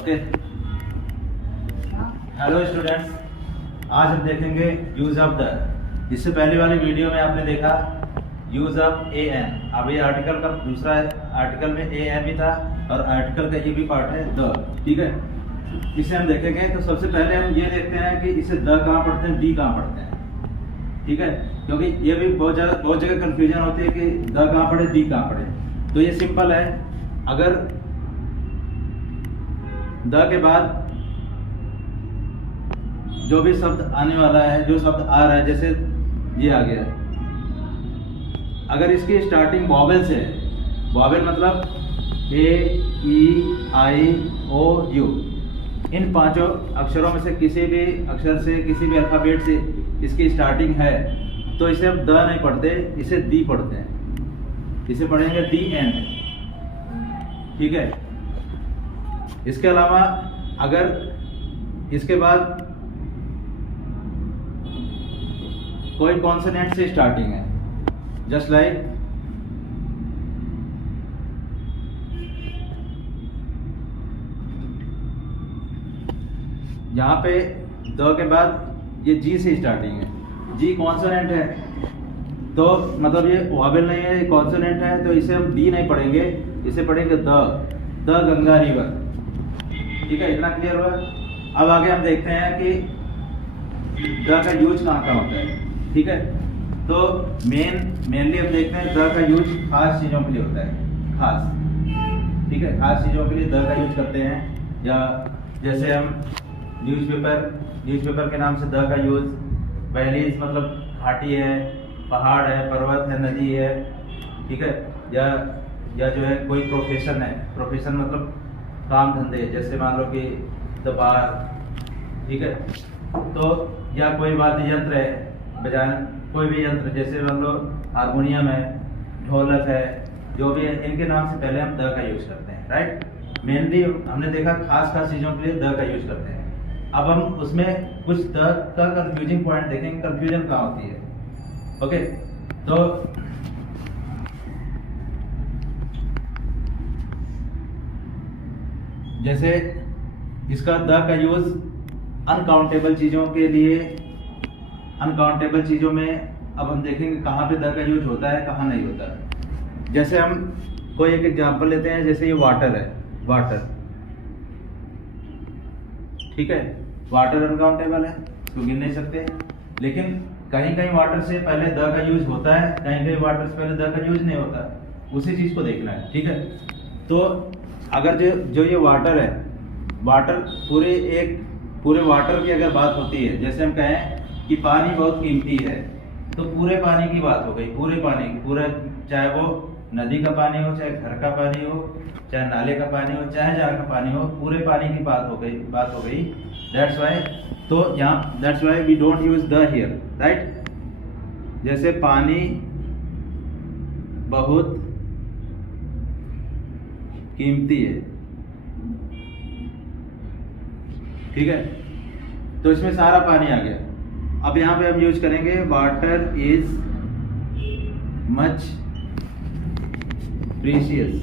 Okay, hello students, आज हम देखेंगे यूज ऑफ द। इससे पहले वाली वीडियो में आपने देखा यूज ऑफ ए एन। अब ये आर्टिकल का दूसरा आर्टिकल में ए एन भी था और आर्टिकल का ये भी पार्ट है द। ठीक है, इसे हम देखेंगे। तो सबसे पहले हम ये देखते हैं कि इसे द कहाँ पढ़ते हैं, डी कहाँ पढ़ते हैं। ठीक है, क्योंकि ये भी बहुत जगह कंफ्यूजन होती है कि द कहाँ पढ़े, डी कहाँ पढ़े। तो ये सिंपल है, अगर द के बाद जो भी शब्द आने वाला है, जो शब्द आ रहा है, जैसे ये आ गया, अगर इसकी स्टार्टिंग वॉवेल से है, वॉवेल मतलब ए ई आई ओ यू, इन पांचों अक्षरों में से किसी भी अक्षर से, किसी भी अल्फाबेट से इसकी स्टार्टिंग है, तो इसे हम द नहीं पढ़ते, इसे दी पढ़ते हैं। इसे पढ़ेंगे दी एंड। ठीक है, इसके अलावा अगर इसके बाद कोई कॉन्सोनेंट से स्टार्टिंग है, जस्ट लाइक यहाँ पे द के बाद ये जी से स्टार्टिंग है, जी कॉन्सोनेंट है, तो मतलब ये वॉवेल नहीं है, ये कॉन्सोनेंट है, तो इसे हम डी नहीं पढ़ेंगे, इसे पढ़ेंगे द गंगा रिवर। ठीक है, इतना क्लियर हुआ। अब आगे हम देखते हैं कि द का यूज कहाँ का होता है। ठीक है, तो मेनली हम देखते हैं द का यूज खास चीज़ों के लिए होता है, खास। ठीक है, खास चीज़ों के लिए द का यूज करते हैं। या जैसे हम न्यूज़पेपर के नाम से द का यूज, वैलीज मतलब घाटी है, पहाड़ है, पर्वत है, नदी है। ठीक है, या जो है कोई प्रोफेशन है, प्रोफेशन मतलब काम धंधे, जैसे मान लो कि द बार। ठीक है, तो या कोई वाद्य यंत्र है, बजान कोई भी यंत्र, जैसे मान लो हारमोनियम है, ढोलक है, जो भी है, इनके नाम से पहले हम द का यूज करते हैं। राइट, मेनली हमने देखा खास चीजों के लिए द का यूज करते हैं। अब हम उसमें कुछ द का कंफ्यूजिंग पॉइंट देखेंगे, कंफ्यूजन कहाँ होती है। ओके, तो जैसे इसका द का यूज अनकाउंटेबल चीजों के लिए, अनकाउंटेबल चीजों में अब हम देखेंगे कहाँ पे द का यूज होता है, कहाँ नहीं होता है। जैसे हम कोई एक एग्जांपल लेते हैं, जैसे ये वाटर है, वाटर। ठीक है, वाटर अनकाउंटेबल है, तो गिन नहीं सकते, लेकिन कहीं कहीं वाटर से पहले द का यूज होता है, कहीं कहीं वाटर से पहले द का यूज नहीं होता, उसी चीज को देखना है। ठीक है, तो अगर जो ये वाटर है, वाटर पूरे वाटर की अगर बात होती है, जैसे हम कहें कि पानी बहुत कीमती है, तो पूरे पानी की बात हो गई, पूरे पानी, पूरा, चाहे वो नदी का पानी हो, चाहे घर का पानी हो, चाहे नाले का पानी हो, चाहे जहाँ का पानी हो, पूरे पानी की बात हो गई। दैट्स वाई, तो यहाँ that's why we don't use the here. Right, जैसे पानी बहुत कीमती है। ठीक है, तो इसमें सारा पानी आ गया। अब यहाँ पे हम यूज करेंगे water is much precious.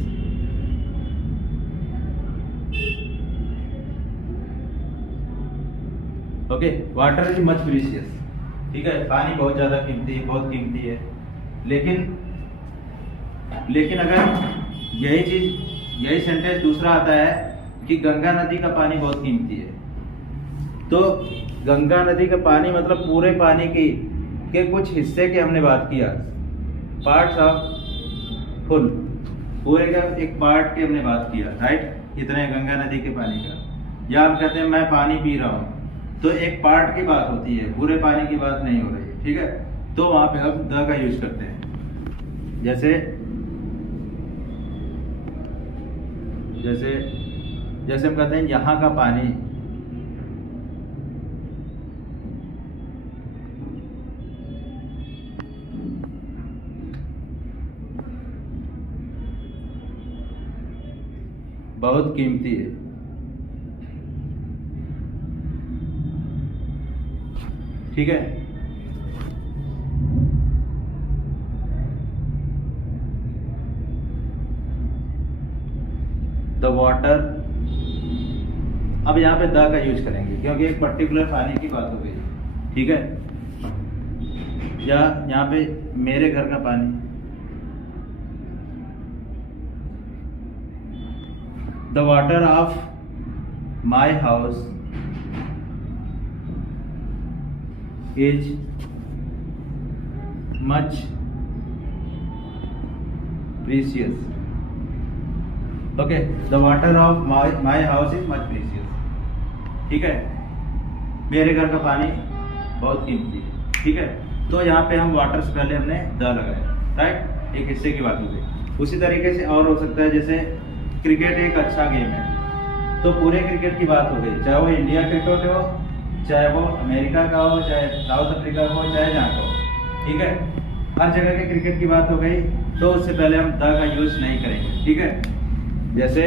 Okay, water is much precious. ठीक है, पानी बहुत ज्यादा कीमती, बहुत कीमती है। लेकिन अगर यही सेंटेंस दूसरा आता है कि गंगा नदी का पानी बहुत कीमती है, तो गंगा नदी का पानी मतलब पूरे पानी के कुछ हिस्से की हमने बात किया, पार्ट्स ऑफ फुल, पूरे का एक पार्ट की हमने बात किया। राइट, इतने गंगा नदी के पानी का। या हम कहते हैं मैं पानी पी रहा हूँ, तो एक पार्ट की बात होती है, पूरे पानी की बात नहीं हो रही है। ठीक है, तो वहां पे हम द का यूज करते हैं। जैसे हम कहते हैं यहाँ का पानी, बहुत कीमती है। ठीक है, the water अब यहाँ पे द का यूज करेंगे क्योंकि एक पर्टिकुलर पानी की बात हो गई, ठीक है। या यहाँ पे मेरे घर का पानी, the water of my house is much precious. Okay, the water of my house is much precious, ठीक है। मेरे घर का पानी बहुत कीमती है, ठीक है। तो यहाँ पे हम वाटर से पहले हमने द लगाया, राइट, एक हिस्से की बात हो गई। उसी तरीके से और हो सकता है, जैसे क्रिकेट एक अच्छा गेम है, तो पूरे क्रिकेट की बात हो गई, चाहे वो इंडिया क्रिकेट हो, चाहे वो अमेरिका का हो, चाहे साउथ अफ्रीका का हो, चाहे जहाँ का हो, ठीक है। हर जगह के क्रिकेट की बात हो गई, तो उससे पहले हम द का यूज नहीं करेंगे, ठीक है। जैसे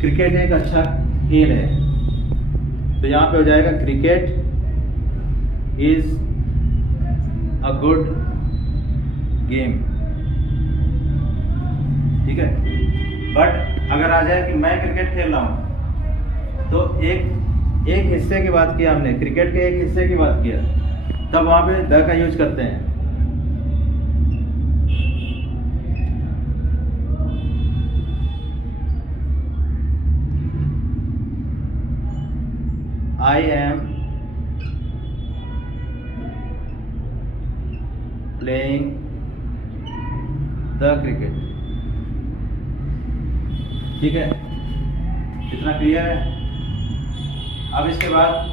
क्रिकेट एक अच्छा खेल है, तो यहाँ पे हो जाएगा cricket is a good game, ठीक है। बट अगर आ जाए कि मैं क्रिकेट खेल रहा हूं, तो एक हिस्से की बात किया हमने, क्रिकेट के एक हिस्से की बात किया, तब वहां पे द का यूज करते हैं। I am playing the cricket, ठीक है। इतना क्लियर है। अब इसके बाद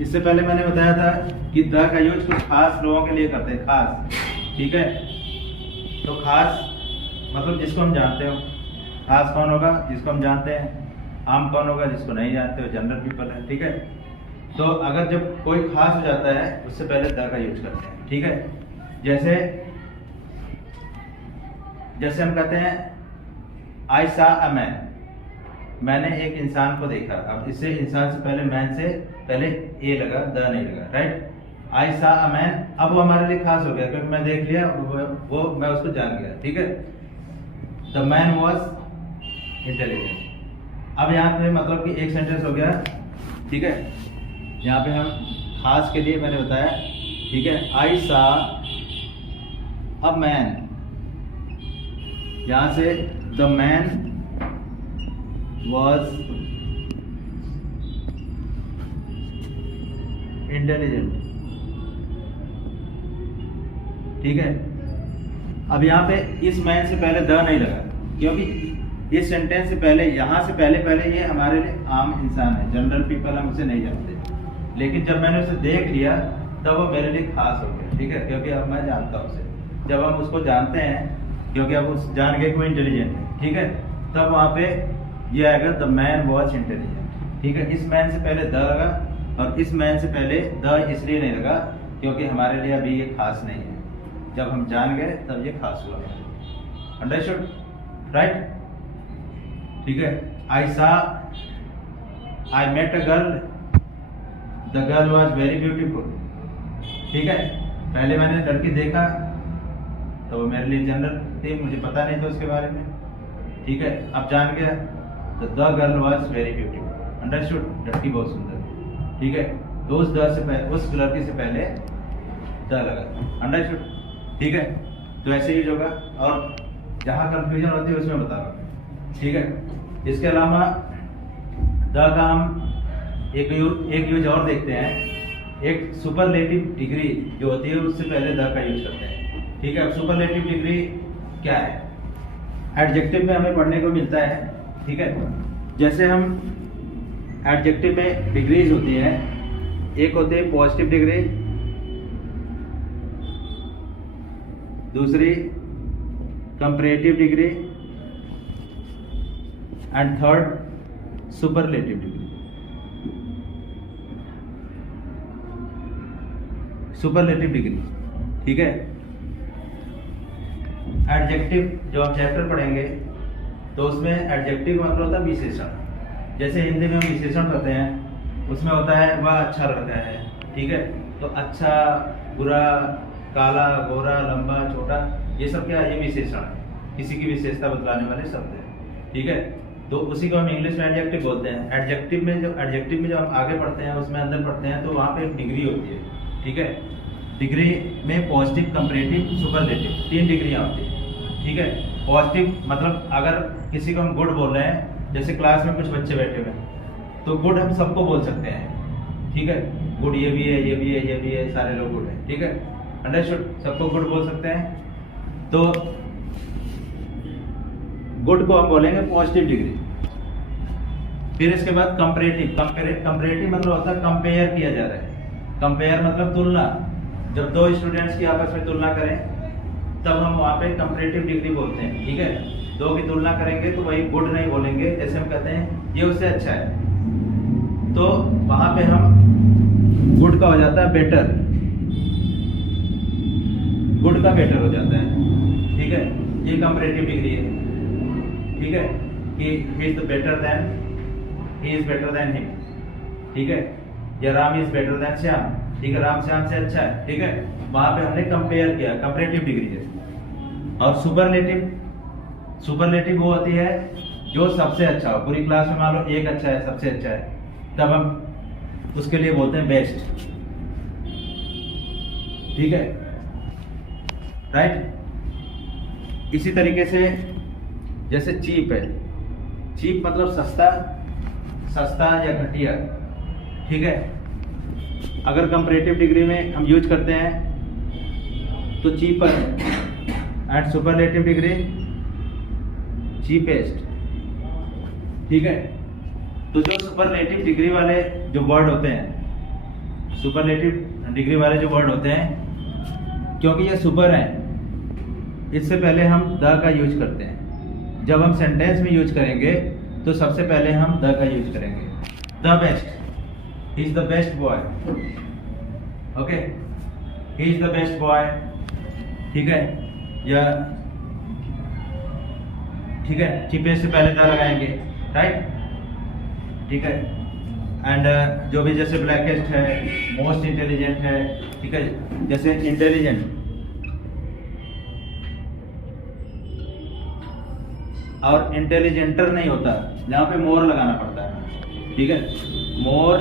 इससे पहले मैंने बताया था कि द का यूज कुछ खास लोगों के लिए करते हैं, खास, ठीक है। तो खास मतलब जिसको हम जानते हो। खास कौन होगा? जिसको हम जानते हैं। आम कौन होगा? जिसको नहीं जानते हो, जनरल पीपल है, ठीक है। तो अगर जब कोई खास हो जाता है, उससे पहले द का यूज करते हैं, ठीक है। जैसे हम कहते हैं आई सा अ मैन, मैंने एक इंसान को देखा। अब इससे इंसान से पहले, मैन से पहले ए लगा, द नहीं लगा, right. I saw a man, अब वो हमारे लिए खास हो गया क्योंकि मैं देख लिया, वो मैं उसको जान गया, ठीक है। The man was intelligent. अब यहाँ पे मतलब कि एक सेंटेंस हो गया, ठीक है। यहाँ पे हम खास के लिए मैंने बताया, ठीक है। आई सा अ मैन, यहाँ से द मैन was intelligent, ठीक है। अब यहाँ पे इस मैन से पहले द नहीं लगा क्योंकि इस सेंटेंस से पहले, यहाँ से पहले ये हमारे लिए आम इंसान है, जनरल पीपल, हम उसे नहीं जानते। लेकिन जब मैंने उसे देख लिया तब वो मेरे लिए खास हो गया, ठीक है, क्योंकि अब मैं जानता हूँ उसे। जब हम उसको जानते हैं क्योंकि अब उस जान गए कोई इंटेलिजेंट है, ठीक है, तब वहाँ पे ये आएगा द मैन वॉज इंटेलिजेंट, ठीक है। इस मैन से पहले द लगा और इस मैन से पहले द इसलिए नहीं लगा क्योंकि हमारे लिए अभी ये खास नहीं है। जब हम जान गए तब ये खास हुआ। अंडरस्टूड, राइट, ठीक है। I met a girl, the girl was very beautiful, ठीक है। पहले मैंने लड़की देखा तो वो मेरे लिए जनरल थी, मुझे पता नहीं था उसके बारे में, ठीक है। अब जान गया तो the girl was very beautiful. Understood, लड़की बहुत सुंदर, ठीक है। तो उस लड़की से पहले द लगा। अंडरस्टूड, ठीक है। तो ऐसे यूज होगा और जहाँ कंफ्यूजन होती है उसमें बता रहा हूँ, ठीक है। इसके अलावा द का हम एक यूज और देखते हैं। एक सुपरलेटिव डिग्री जो होती है उससे पहले द का यूज करते हैं, ठीक है। अब सुपरलेटिव डिग्री क्या है? एडजेक्टिव में हमें पढ़ने को मिलता है, ठीक है। जैसे हम एडजेक्टिव में डिग्रीज होती है, एक होती है पॉजिटिव डिग्री, दूसरी comparative degree and third, 'superlative degree'. 'Superlative degree' मतलब 'सुपरलेटिव डिग्री' है, 'सुपरलेटिव डिग्री' मतलब 'सुपरलेटिव डिग्री'। 'सुपरलेटिव डिग्री' मतलब 'सुपरलेटिव डिग्री'। 'सुपरलेटिव डिग्री' मतलब 'सुपरलेटिव डिग्री'। ठीक है, जैसे हम एडजेक्टिव में डिग्रीज होती है, एक होते हैं पॉजिटिव डिग्री, दूसरी कंपैरेटिव डिग्री, सुपरलेटिव डिग्री, ठीक है। एडजेक्टिव जो हम चैप्टर पढ़ेंगे तो उसमें एडजेक्टिव मतलब होता है विशेषण। जैसे हिंदी में हम विशेषण करते हैं, उसमें होता है वह अच्छा लड़का है, ठीक है। तो अच्छा, बुरा, काला, गोरा, लंबा, छोटा, ये सब क्या है? ये विशेषण है, किसी की विशेषता बतलाने वाले शब्द है, ठीक है। तो उसी को हम इंग्लिश में एडजेक्टिव बोलते हैं। एडजेक्टिव में जो हम आगे पढ़ते हैं, उसमें अंदर पढ़ते हैं, तो वहाँ पे एक डिग्री होती है, ठीक है। डिग्री में पॉजिटिव, कंपैरेटिव, सुपरलेटिव, 3 डिग्रियाँ होती है, ठीक है। पॉजिटिव मतलब अगर किसी को हम गुड बोल रहे हैं, जैसे क्लास में कुछ बच्चे बैठे हुए हैं, तो गुड हम सबको बोल सकते हैं, ठीक है। गुड ये भी है, ये भी है, ये भी है, सारे लोग गुड हैं, ठीक है। अंडरस्टूड? सबको गुड बोल सकते हैं। तो गुड को हम बोलेंगे पॉजिटिव डिग्री। फिर इसके बाद कंपैरेटिव। कंपैरेटिव मतलब होता है कंपेयर किया जा रहा है। कंपेयर मतलब तुलना। जब 2 स्टूडेंट्स की आपस में तुलना करें तब हम वहाँ पे कंपैरेटिव डिग्री बोलते हैं, ठीक है। 2 की तुलना करेंगे तो वही गुड नहीं बोलेंगे, जैसे हम कहते हैं ये उससे अच्छा है, तो वहाँ पे हम गुड का हो जाता है बेटर, गुड का बेटर हो जाता है, ठीक है। ये कंपैरेटिव डिग्री है, ठीक है, कि he is better than, he is better than him, ठीक है। या Ram is better than Shyam, ठीक है, राम श्याम से अच्छा है, ठीक है। वहां पे हमने कंपेयर किया, कंपैरेटिव डिग्री है। और सुपरलेटिव वो होती है जो सबसे अच्छा हो। पूरी क्लास में मान लो एक अच्छा है, सबसे अच्छा है, तब हम उसके लिए बोलते हैं बेस्ट, ठीक है, राइट। इसी तरीके से जैसे चीप है, चीप मतलब सस्ता या घटिया, ठीक है। अगर कंपैरेटिव डिग्री में हम यूज करते हैं तो cheaper, and superlative degree cheapest, ठीक है। तो जो सुपरलेटिव डिग्री वाले जो वर्ड होते हैं, सुपरलेटिव डिग्री वाले जो वर्ड होते हैं, क्योंकि ये सुपर है, इससे पहले हम द का यूज करते हैं। जब हम सेंटेंस में यूज करेंगे तो सबसे पहले हम द का यूज करेंगे। The best, he is the best boy, okay, he is the best boy, ठीक है। या ठीक है, चीपेस्ट से पहले द लगाएंगे, राइट, ठीक है। एंड जो भी जैसे ब्लैकेस्ट है, मोस्ट इंटेलिजेंट है, ठीक है। जैसे इंटेलिजेंट और इंटेलिजेंटर नहीं होता, जहाँ पे मोर लगाना पड़ता है, ठीक है। मोर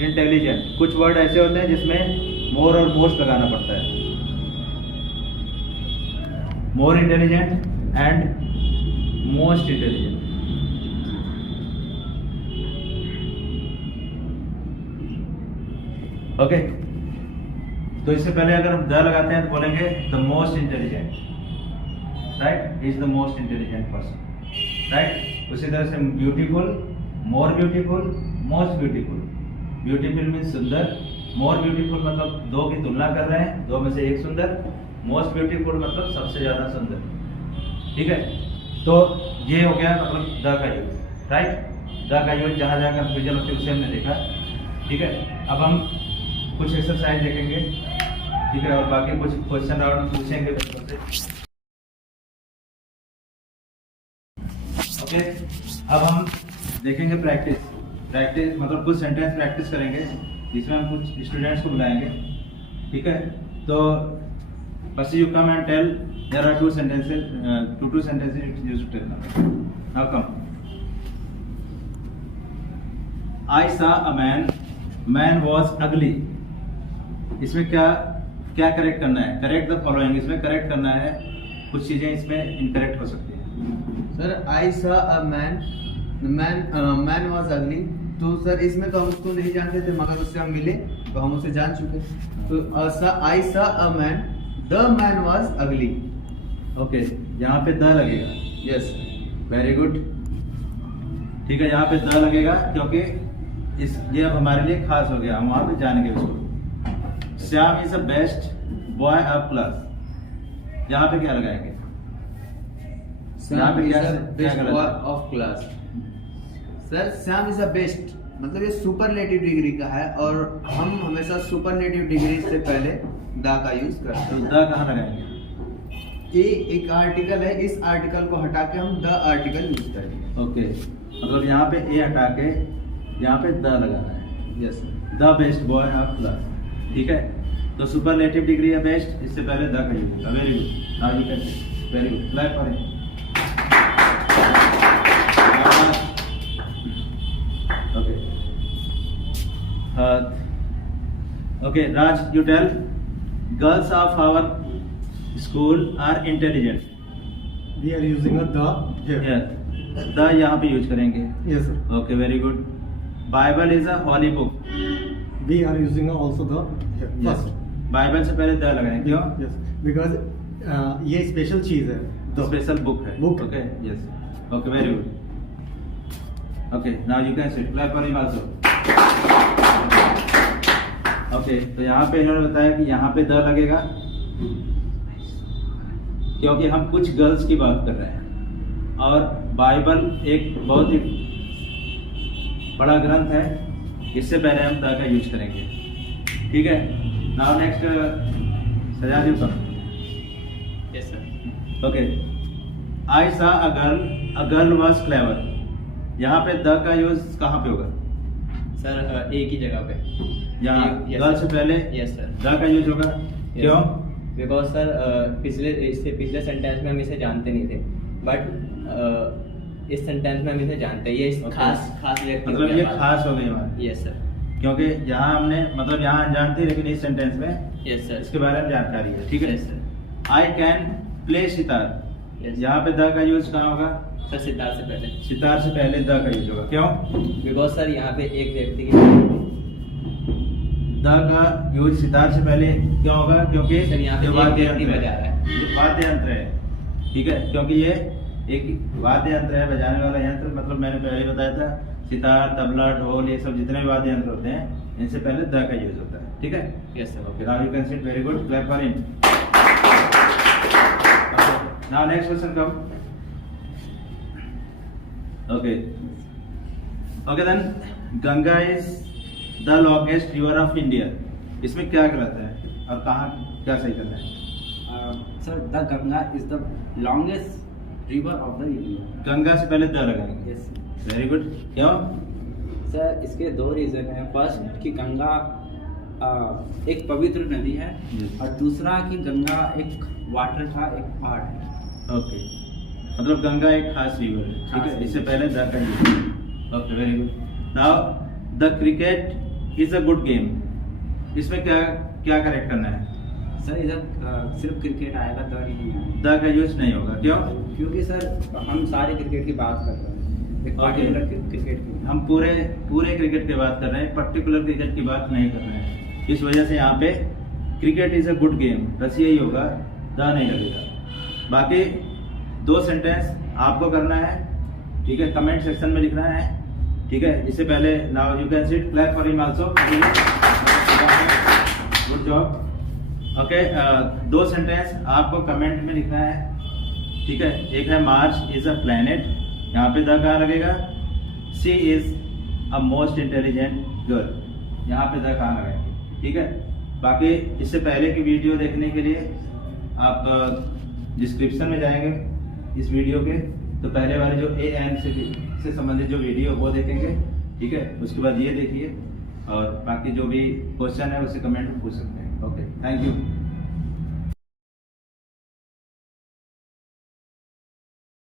इंटेलिजेंट, कुछ वर्ड ऐसे होते हैं जिसमें मोर और मोस्ट लगाना पड़ता है। More intelligent and most intelligent, okay. तो इससे पहले अगर हम द लगाते हैं तो बोलेंगे the most intelligent, right, is the most intelligent person, right. उसी तरह से beautiful, more beautiful, most beautiful. Beautiful means सुंदर, मोर ब्यूटीफुल मतलब 2 की तुलना कर रहे हैं, 2 में से एक सुंदर, मोस्ट ब्यूटीफुल मतलब सबसे ज्यादा सुंदर, ठीक है। तो ये हो गया मतलब द का यूज, राइट। द का यूज जहाँ जहाँ कंफ्यूजन होती है उसे हमने देखा, ठीक है। अब हम कुछ एक्सरसाइज देखेंगे, ठीक है, और बाकी कुछ क्वेश्चन राउंड पूछेंगे बच्चों से, ओके। अब हम देखेंगे प्रैक्टिस मतलब कुछ सेंटेंस प्रैक्टिस करेंगे, जिसमें हम कुछ स्टूडेंट्स को बुलाएंगे, ठीक है। तो बस you come and tell there are 2 sentences you should tell now. Now come. I saw a man was ugly. इसमें क्या करेक्ट करना है? करेक्ट द फॉलोइंग, इसमें करेक्ट करना है, कुछ चीजें इसमें इनकरेक्ट हो सकती हैं। Sir I saw a man was ugly, तो सर इसमें तो हम उसको नहीं जानते थे, मगर उससे हम मिले तो हम उसे जान चुके। तो I saw a man, the man was ugly, okay, यहाँ पे द लगेगा, यस, वेरी गुड, ठीक है। यहाँ पे द लगेगा क्योंकि ये अब हमारे लिए खास हो गया, हम वहाँ पे जानेंगे उसको। Shyam is the best boy of class, यहाँ पे क्या लगाएंगे? यहाँ पे क्या best boy of class. Sir Shyam is the best मतलब ये सुपरलेटिव डिग्री का है और हम हमेशा सुपरलेटिव डिग्री से पहले द का यूज करते तो हैं। द कहाँ लगाएंगे? ये एक आर्टिकल है, इस आर्टिकल को हटा के हम द आर्टिकल यूज करेंगे। ओके, मतलब यहाँ पे ए हटा के यहाँ पे द लगाना है। Yes the best boy of class, ठीक है। तो सुपरलेटिव डिग्री है बेस्ट, इससे पहले द का यूज होगा। Very good, now you can say very good, clap for him. Okay okay, Raj you tell, girls of our school are intelligent. We are using a the here. The यहाँ पे use करेंगे। Yes, sir. Okay, very good. Bible is a holy book. We are using also the here. First. Bible से पहले the लगाएंगे, क्यों? Yes. Because ये special चीज है। The स्पेशल बुक है। Book. Okay, yes, okay, very good. Okay, now you can sit, clap for him also. Okay, तो यहाँ पे इन्होंने बताया कि यहाँ पे द लगेगा क्योंकि हम कुछ गर्ल्स की बात कर रहे हैं और बाइबल एक बहुत ही बड़ा ग्रंथ है, इससे पहले हम द का यूज करेंगे, ठीक है। Now next Sajad Yusuf. Yes sir. Okay, I saw a girl was clever. यहाँ पे द का यूज कहाँ पे होगा? सर एक ही जगह पे, यहाँ Yes, गर्ल से पहले यस सर। द का यूज होगा, क्यों? बिकॉज सर पिछले सेंटेंस में हम इसे जानते नहीं थे, बट इस सेंटेंस में हम इसे जानते हैं। ये Okay. खास व्यक्ति मतलब ये खास हो गई हमारी, यस सर। क्योंकि यहाँ हमने मतलब यहाँ अनजान थे, लेकिन इस सेंटेंस में यस सर। इसके बारे में जानकारी है, ठीक है। Yes, sir. I can play sitar. Yes. यहाँ पे द का यूज कहाँ होगा? सर सितार से पहले, सितार से पहले द का यूज होगा, क्यों? बिकॉज सर यहाँ पे एक व्यक्ति की द का यूज सितार से पहले क्यों होगा? क्योंकि सर यहाँ पे जो एक वाद्य व्यक्ति यंत्र बजा रहा है, है। जो वाद्य यंत्र है, ठीक है, क्योंकि ये एक वाद्य यंत्र है, बजाने वाला यंत्र। मतलब मैंने पहले बताया था, सितार, तबला, ढोल, ये सब जितने भी वाद्य यंत्र होते हैं, इनसे पहले द का यूज होता है, ठीक है। Yes sir. Okay, now you can sit. Very good. Clap for him. Okay. Now next question come. Okay. Okay then. Ganga is the longest river of India. इसमें क्या गलत है और कहाँ क्या सही करना है? Sir, the Ganga is the longest river of the India. Ganga से पहले द लगाएंगे। Yes. Very good. क्यों? सर इसके दो रीजन है। फर्स्ट कि गंगा एक पवित्र नदी है Yes. और दूसरा कि गंगा एक वाटर का एक पहाड़ है। ओके, मतलब गंगा एक खास रिवर है, ठीक है। खास इससे river. पहले द का use. Okay, very good. Now the cricket is a good game. इसमें क्या क्या करेक्ट करना है? सर इधर सिर्फ क्रिकेट आएगा तो नहीं आएगा, द का यूज नहीं होगा, क्यों? क्योंकि सर हम सारे क्रिकेट की बात कर रहे हैं, एक Okay. पार्टिकुलर क्रिकेट की। हम पूरे क्रिकेट की बात कर रहे हैं, पर्टिकुलर क्रिकेट की बात नहीं कर रहे हैं। इस वजह से यहाँ पे cricket is a good game, बस यही होगा, द नहीं लगेगा। बाकी दो सेंटेंस आपको करना है, ठीक है, कमेंट सेक्शन में लिखना है, ठीक है। इससे पहले now you can sit, clap for him also. Good job. Okay, दो सेंटेंस आपको कमेंट में लिखना है, ठीक है। एक है मार्स इज अ प्लैनेट, यहाँ पे द कहाँ लगेगा? She is a most intelligent girl, यहाँ पे द कहाँ लगाएंगे, ठीक है। बाकी इससे पहले की वीडियो देखने के लिए आप डिस्क्रिप्शन में जाएंगे इस वीडियो के, तो पहले वाले जो AN से संबंधित जो वीडियो वो देखेंगे, ठीक है। उसके बाद ये देखिए और बाकी जो भी क्वेश्चन है उसे कमेंट में पूछ सकते हैं। Okay, thank you.